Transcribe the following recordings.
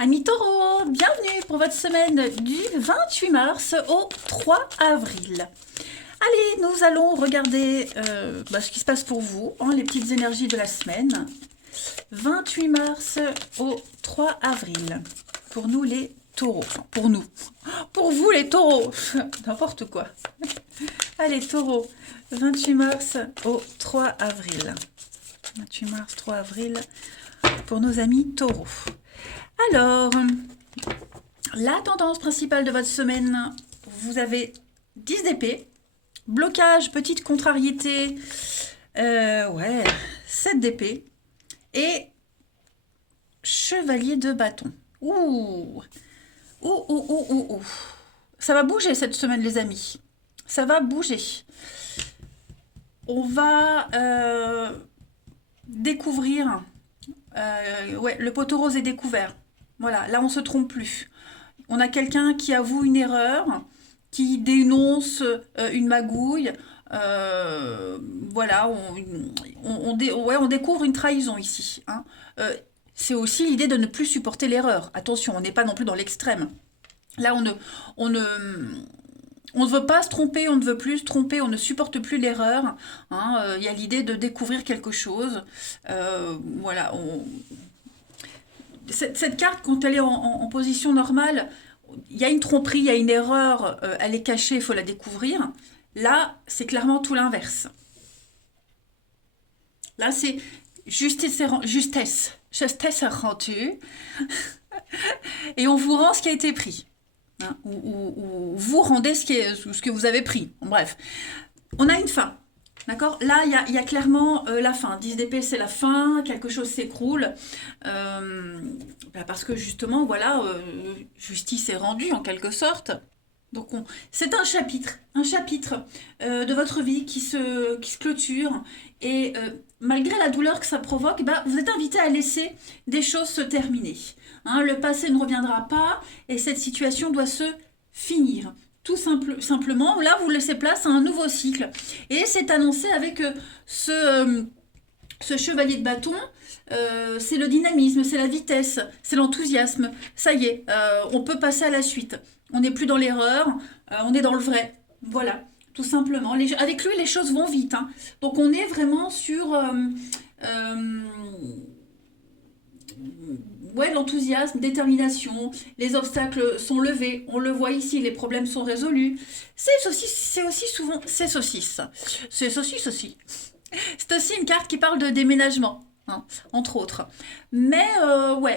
Amis taureaux, bienvenue pour votre semaine du 28 mars au 3 avril. Allez, nous allons regarder ce qui se passe pour vous, les petites énergies de la semaine. 28 mars au 3 avril. Pour nous les taureaux. Enfin, pour nous. Pour vous les taureaux. N'importe quoi. Allez, taureaux. 28 mars au 3 avril. 28 mars, 3 avril. Pour nos amis taureaux. Alors, la tendance principale de votre semaine, vous avez 10 d'épée, blocage, petite contrariété, 7 d'épée et chevalier de bâton. Ouh. Ça va bouger cette semaine, les amis. Ça va bouger. On va découvrir... le poteau rose est découvert. Voilà, là on se trompe plus. On a quelqu'un qui avoue une erreur, qui dénonce une magouille. Voilà, on découvre une trahison ici. Hein. C'est aussi l'idée de ne plus supporter l'erreur. Attention, on n'est pas non plus dans l'extrême. Là, on ne veut pas se tromper, on ne veut plus se tromper, on ne supporte plus l'erreur. Hein. Y a l'idée de découvrir quelque chose. Voilà, cette carte, quand elle est en position normale, il y a une tromperie, il y a une erreur, elle est cachée, il faut la découvrir. Là, c'est clairement tout l'inverse. Là, c'est justesse rendue, et on vous rend ce qui a été pris. Hein, ou vous rendez ce que vous avez pris. Bref, on a une fin. D'accord. Là, il y a clairement la fin. 10 d'épée, c'est la fin. Quelque chose s'écroule. Parce que justement, voilà, justice est rendue en quelque sorte. Donc, c'est un chapitre de votre vie qui se clôture. Et malgré la douleur que ça provoque, vous êtes invité à laisser des choses se terminer. Hein, le passé ne reviendra pas et cette situation doit se finir. Tout simplement, là, vous laissez place à un nouveau cycle. Et c'est annoncé avec ce chevalier de bâton. C'est le dynamisme, c'est la vitesse, c'est l'enthousiasme. Ça y est, on peut passer à la suite. On n'est plus dans l'erreur, on est dans le vrai. Voilà, tout simplement. Avec lui, les choses vont vite. Hein. Donc on est vraiment sur... l'enthousiasme, détermination, les obstacles sont levés, on le voit ici, les problèmes sont résolus. C'est aussi souvent, c'est saucisse aussi. C'est aussi une carte qui parle de déménagement, hein, entre autres. Mais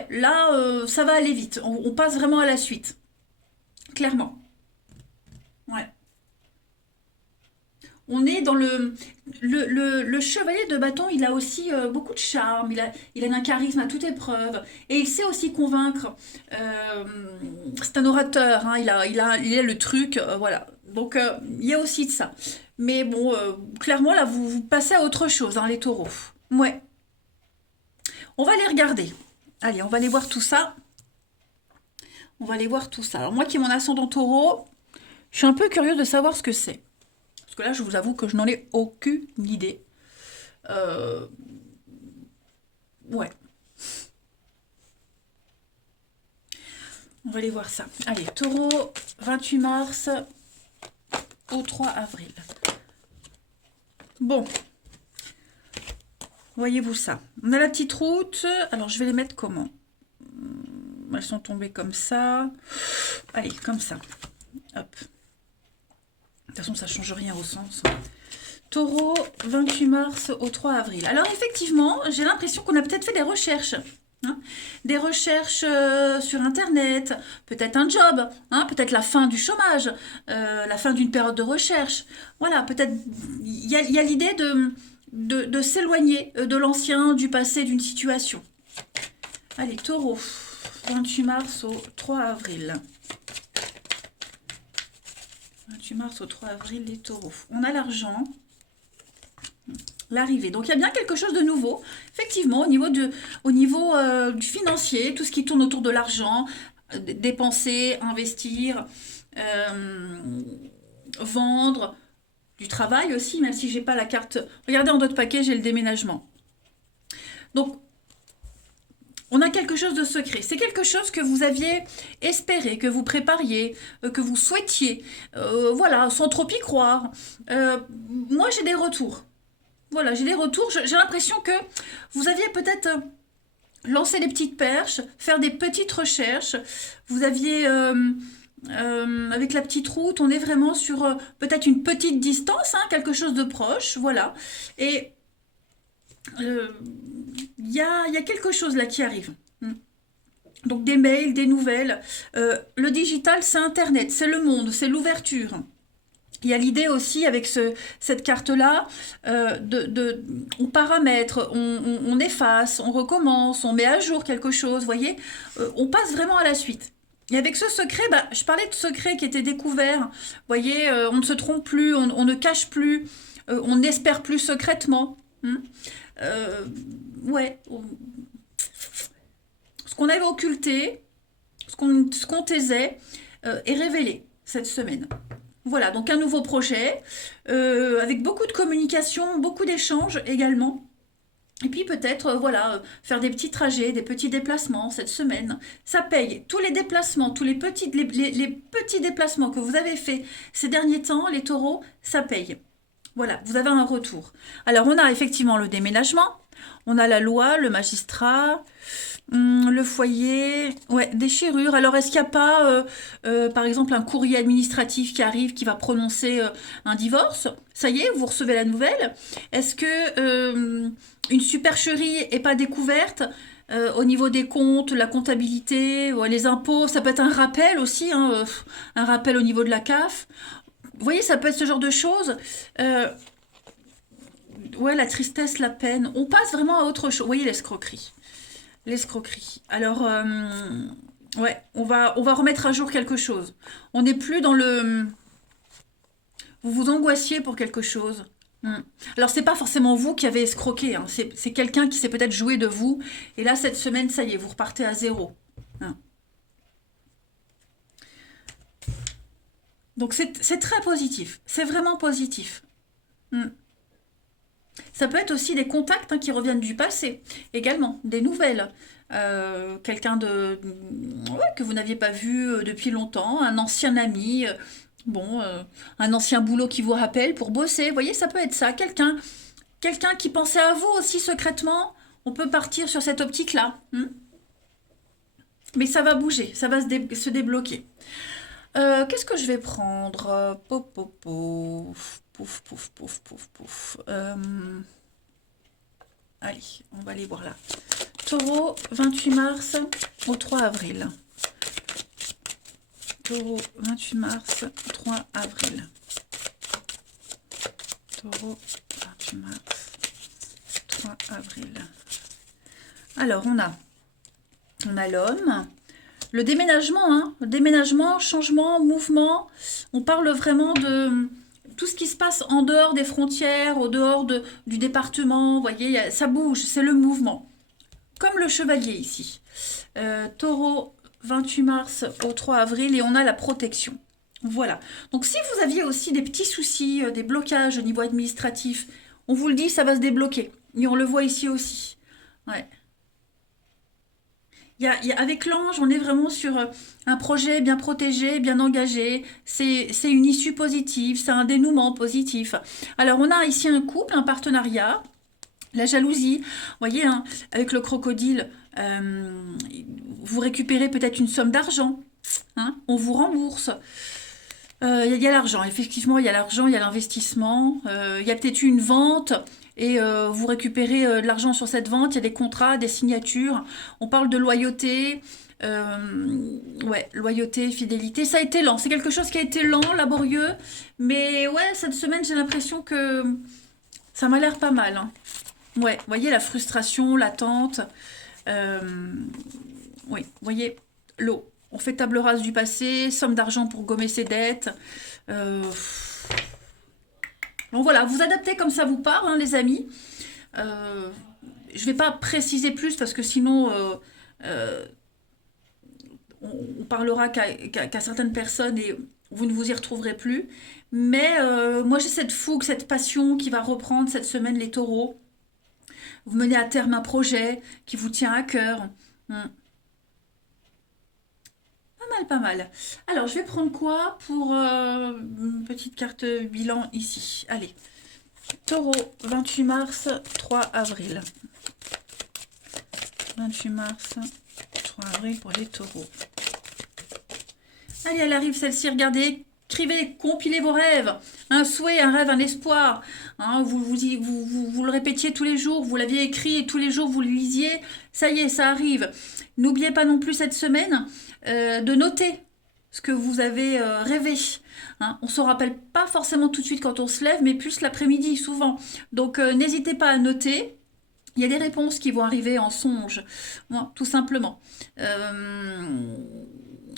là, ça va aller vite, on passe vraiment à la suite, clairement. Ouais. On est dans le chevalier de bâton, il a aussi beaucoup de charme, il a un charisme à toute épreuve, et il sait aussi convaincre. C'est un orateur, hein, il a le truc, voilà. Donc il y a aussi de ça. Mais bon, clairement là, vous passez à autre chose, hein, les taureaux. Ouais, on va les regarder. Allez, on va aller voir tout ça. On va aller voir tout ça. Alors moi qui ai mon ascendant taureau, je suis un peu curieuse de savoir ce que c'est. Parce que là, je vous avoue que je n'en ai aucune idée. Euh, ouais. On va aller voir ça. Allez, taureau, 28 mars au 3 avril. Bon. Voyez-vous ça. On a la petite route. Alors, je vais les mettre comment? Elles sont tombées comme ça. Allez, comme ça. Hop. De toute façon, ça ne change rien au sens. Taureau, 28 mars au 3 avril. Alors effectivement, j'ai l'impression qu'on a peut-être fait des recherches. Hein, des recherches sur Internet, peut-être un job, hein, peut-être la fin du chômage, la fin d'une période de recherche. Voilà, peut-être il y a l'idée de s'éloigner de l'ancien, du passé, d'une situation. Allez, taureau, 28 mars au 3 avril. 28 mars au 3 avril, les taureaux. On a l'argent, l'arrivée. Donc il y a bien quelque chose de nouveau, effectivement, au niveau du financier, tout ce qui tourne autour de l'argent, dépenser, investir, vendre, du travail aussi, même si j'ai pas la carte. Regardez en d'autres paquets, j'ai le déménagement. Donc On a quelque chose de secret. C'est quelque chose que vous aviez espéré, que vous prépariez, que vous souhaitiez. Voilà, sans trop y croire. Moi, j'ai des retours. Voilà, j'ai des retours. J'ai l'impression que vous aviez peut-être lancé des petites perches, faire des petites recherches. Vous aviez, avec la petite route, on est vraiment sur peut-être une petite distance, hein, quelque chose de proche. Voilà. Et euh, il y a quelque chose là qui arrive. Hmm. Donc des mails, des nouvelles. Le digital, c'est Internet, c'est le monde, c'est l'ouverture. Il y a l'idée aussi avec cette carte-là, on paramètre, on efface, on recommence, on met à jour quelque chose, vous voyez. On passe vraiment à la suite. Et avec ce secret, bah, je parlais de secret qui était découvert. Vous voyez, on ne se trompe plus, on ne cache plus, on n'espère plus secrètement. Hmm. Euh, ouais, ce qu'on avait occulté, ce qu'on taisait, est révélé cette semaine. Voilà, donc un nouveau projet, avec beaucoup de communication, beaucoup d'échanges également. Et puis peut-être, voilà, faire des petits trajets, des petits déplacements cette semaine. Ça paye. Tous les déplacements, tous les petits déplacements que vous avez faits ces derniers temps, les taureaux, ça paye. Voilà, vous avez un retour. Alors on a effectivement le déménagement, on a la loi, le magistrat, le foyer, ouais, déchirure. Alors, est-ce qu'il n'y a pas, par exemple, un courrier administratif qui arrive, qui va prononcer un divorce? Ça y est, vous recevez la nouvelle. Est-ce que une supercherie n'est pas découverte au niveau des comptes, la comptabilité, ouais, les impôts? Ça peut être un rappel aussi, hein, un rappel au niveau de la CAF. Vous voyez, ça peut être ce genre de choses. Euh, ouais, la tristesse, la peine. On passe vraiment à autre chose. Vous voyez, l'escroquerie. L'escroquerie. Alors, ouais, on va remettre à jour quelque chose. On n'est plus dans le. Vous vous angoissiez pour quelque chose. Hmm. Alors, c'est pas forcément vous qui avez escroqué, hein. C'est quelqu'un qui s'est peut-être joué de vous. Et là, cette semaine, ça y est, vous repartez à zéro. Hein. Donc, c'est très positif. C'est vraiment positif. Hmm. Ça peut être aussi des contacts, hein, qui reviennent du passé, également, des nouvelles. Quelqu'un ouais, que vous n'aviez pas vu depuis longtemps, un ancien ami, bon, un ancien boulot qui vous rappelle pour bosser. Vous voyez, ça peut être ça. Quelqu'un qui pensait à vous aussi secrètement. On peut partir sur cette optique-là. Mais ça va bouger, ça va se débloquer. Qu'est-ce que je vais prendre? Pouf, pouf, pouf, pouf, pouf, pouf, pouf, pouf. Allez, on va aller voir là. Taureau, 28 mars au 3 avril. Taureau, 28 mars, 3 avril. Taureau, 28 mars, 3 avril. Alors, on a l'homme. Le déménagement, hein, le déménagement, changement, mouvement. On parle vraiment de tout ce qui se passe en dehors des frontières, au dehors du département. Vous voyez, ça bouge, c'est le mouvement. Comme le chevalier ici. Taureau, 28 mars au 3 avril, et on a la protection. Voilà. Donc si vous aviez aussi des petits soucis, des blocages au niveau administratif, on vous le dit, ça va se débloquer. Et on le voit ici aussi. Ouais. Avec l'ange, on est vraiment sur un projet bien protégé, bien engagé. C'est une issue positive, c'est un dénouement positif. Alors, on a ici un couple, un partenariat, la jalousie. Vous voyez, hein, avec le crocodile, vous récupérez peut-être une somme d'argent. Hein, on vous rembourse. Il y a l'argent, effectivement, il y a l'argent, il y a l'investissement. Il y a peut-être eu une vente et vous récupérez de l'argent sur cette vente. Il y a des contrats, des signatures. On parle de loyauté. Ouais, loyauté, fidélité. Ça a été lent. C'est quelque chose qui a été lent, laborieux. Mais ouais, cette semaine, j'ai l'impression que ça m'a l'air pas mal, hein. Ouais, vous voyez la frustration, l'attente. Euh, oui, vous voyez l'eau. On fait table rase du passé, somme d'argent pour gommer ses dettes. Euh, Donc voilà, vous adaptez comme ça vous parle, hein, les amis. Euh, je ne vais pas préciser plus parce que sinon euh, on parlera qu'à certaines personnes et vous ne vous y retrouverez plus. Mais moi j'ai cette fougue, cette passion qui va reprendre cette semaine les taureaux. Vous menez à terme un projet qui vous tient à cœur. Hmm. Pas mal, pas mal. Alors, je vais prendre quoi pour une petite carte bilan ici. Allez, Taureau, 28 mars, 3 avril. 28 mars, 3 avril pour les taureaux. Allez, elle arrive celle-ci, regardez. Écrivez, compilez vos rêves. Un souhait, un rêve, un espoir. Hein, vous le répétiez tous les jours, vous l'aviez écrit et tous les jours vous le lisiez. Ça y est, ça arrive. N'oubliez pas non plus cette semaine de noter ce que vous avez rêvé. Hein, on ne se rappelle pas forcément tout de suite quand on se lève, mais plus l'après-midi souvent. Donc n'hésitez pas à noter. Il y a des réponses qui vont arriver en songe, tout simplement.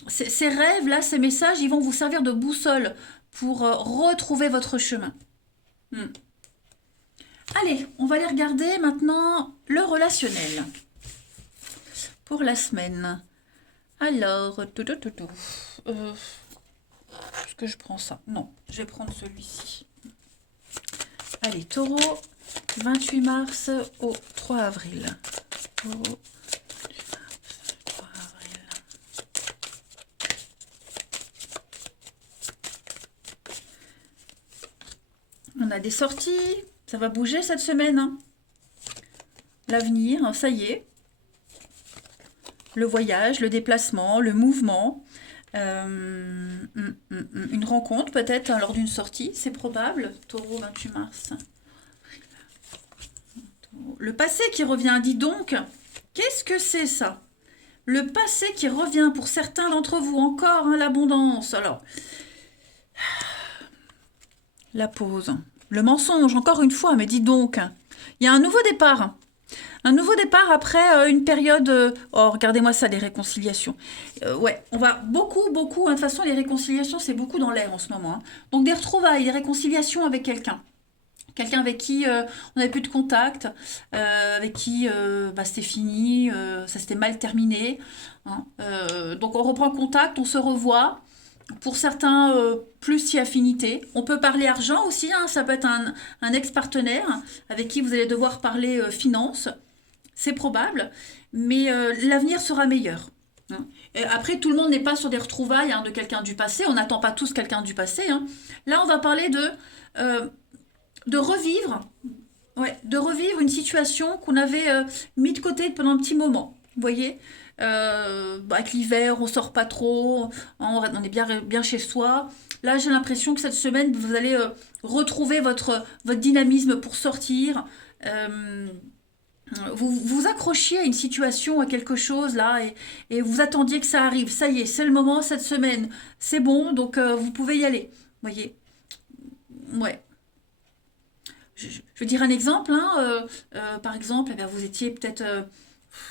Ces rêves-là, ces messages, ils vont vous servir de boussole pour retrouver votre chemin. Hmm. Allez, on va aller regarder maintenant le relationnel pour la semaine. Alors, est-ce que je prends ça? Non, je vais prendre celui-ci. Allez, Taureau, 28 mars au 3 avril. Taureau, 3 avril. On a des sorties, ça va bouger cette semaine. Hein. L'avenir, ça y est. Le voyage, le déplacement, le mouvement. Une rencontre peut-être hein, lors d'une sortie, c'est probable. Taureau, 28 mars. Le passé qui revient, dis donc, qu'est-ce que c'est ça? Le passé qui revient pour certains d'entre vous, encore hein, l'abondance. Alors, la pause. Le mensonge, encore une fois, mais dis donc, il y a un nouveau départ. Un nouveau départ après une période... oh, regardez-moi ça, les réconciliations. Ouais, on va beaucoup... hein, de toute façon, les réconciliations, c'est beaucoup dans l'air en ce moment. Hein. Donc, des retrouvailles, des réconciliations avec quelqu'un. Quelqu'un avec qui on n'avait plus de contact, avec qui c'était fini, ça s'était mal terminé. Hein. Donc, on reprend contact, on se revoit. Pour certains, plus si affinité. On peut parler argent aussi, hein, ça peut être un ex-partenaire avec qui vous allez devoir parler finances. C'est probable, mais l'avenir sera meilleur. Hein. Et après, tout le monde n'est pas sur des retrouvailles hein, de quelqu'un du passé. On n'attend pas tous quelqu'un du passé. Hein. Là, on va parler de revivre, de revivre une situation qu'on avait mis de côté pendant un petit moment. Vous voyez avec l'hiver, on sort pas trop, on est bien chez soi. Là, j'ai l'impression que cette semaine, vous allez retrouver votre dynamisme pour sortir. Vous accrochiez à une situation, à quelque chose là, et vous attendiez que ça arrive. Ça y est, c'est le moment cette semaine. C'est bon, donc vous pouvez y aller. Vous voyez? Ouais. Je vais dire un exemple. Hein, par exemple, eh bien, vous étiez peut-être,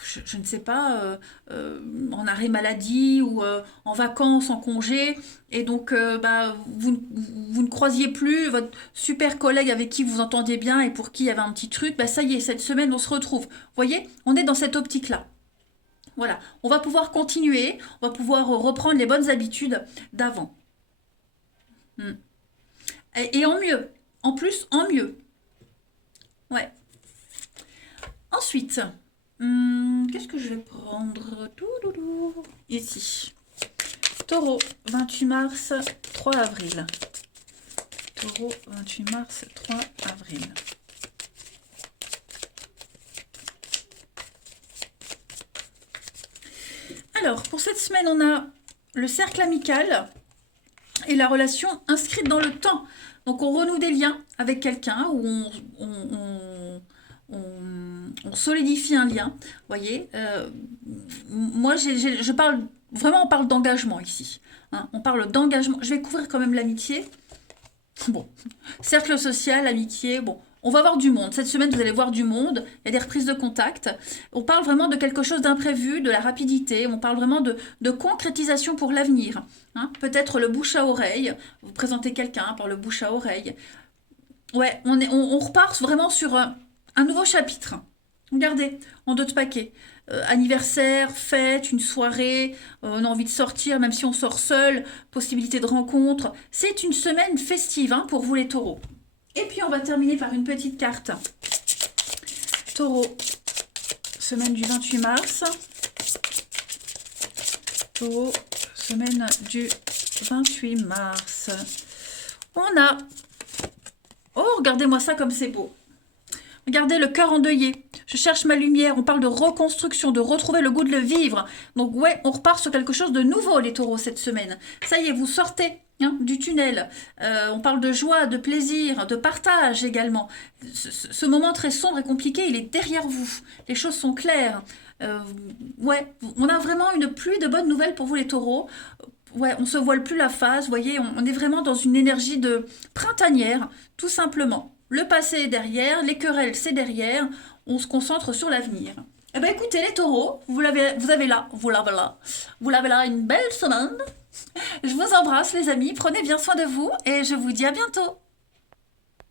je ne sais pas, en arrêt maladie ou en vacances, en congé, et donc vous ne croisiez plus votre super collègue avec qui vous entendiez bien et pour qui il y avait un petit truc. Bah, ça y est, cette semaine, on se retrouve. Vous voyez, on est dans cette optique-là. Voilà, on va pouvoir continuer, on va pouvoir reprendre les bonnes habitudes d'avant. Hmm. Et en mieux, en plus, en mieux. Ouais. Ensuite, qu'est-ce que je vais prendre? Ici. Taureau, 28 mars, 3 avril. Taureau, 28 mars, 3 avril. Alors, pour cette semaine, on a le cercle amical et la relation inscrite dans le temps. Donc, on renoue des liens avec quelqu'un ou on solidifie un lien. Vous voyez, moi, je parle vraiment, on parle d'engagement ici. Hein, on parle d'engagement. Je vais couvrir quand même l'amitié. Bon, cercle social, amitié, bon. On va voir du monde. Cette semaine, vous allez voir du monde. Il y a des reprises de contact. On parle vraiment de quelque chose d'imprévu, de la rapidité. On parle vraiment de concrétisation pour l'avenir. Hein, peut-être le bouche à oreille. Vous présentez quelqu'un par le bouche à oreille. Ouais, on repart vraiment sur un nouveau chapitre. Regardez, en deux de paquets. Anniversaire, fête, une soirée, on a envie de sortir, même si on sort seul, possibilité de rencontre. C'est une semaine festive hein, pour vous les taureaux. Et puis on va terminer par une petite carte. Taureau, semaine du 28 mars. Taureau, semaine du 28 mars. On a... Oh, regardez-moi ça comme c'est beau. Regardez le cœur endeuillé. Je cherche ma lumière. On parle de reconstruction, de retrouver le goût de le vivre. Donc ouais, on repart sur quelque chose de nouveau, les taureaux, cette semaine. Ça y est, vous sortez du tunnel. On parle de joie, de plaisir, de partage également. Ce moment très sombre et compliqué, il est derrière vous. Les choses sont claires. Ouais, on a vraiment une pluie de bonnes nouvelles pour vous, les taureaux. Ouais, on se voile plus la face, vous voyez, on est vraiment dans une énergie de printanière, tout simplement. Le passé est derrière, les querelles c'est derrière, on se concentre sur l'avenir. Eh bien écoutez les taureaux, vous avez là une belle semaine. Je vous embrasse les amis, prenez bien soin de vous et je vous dis à bientôt.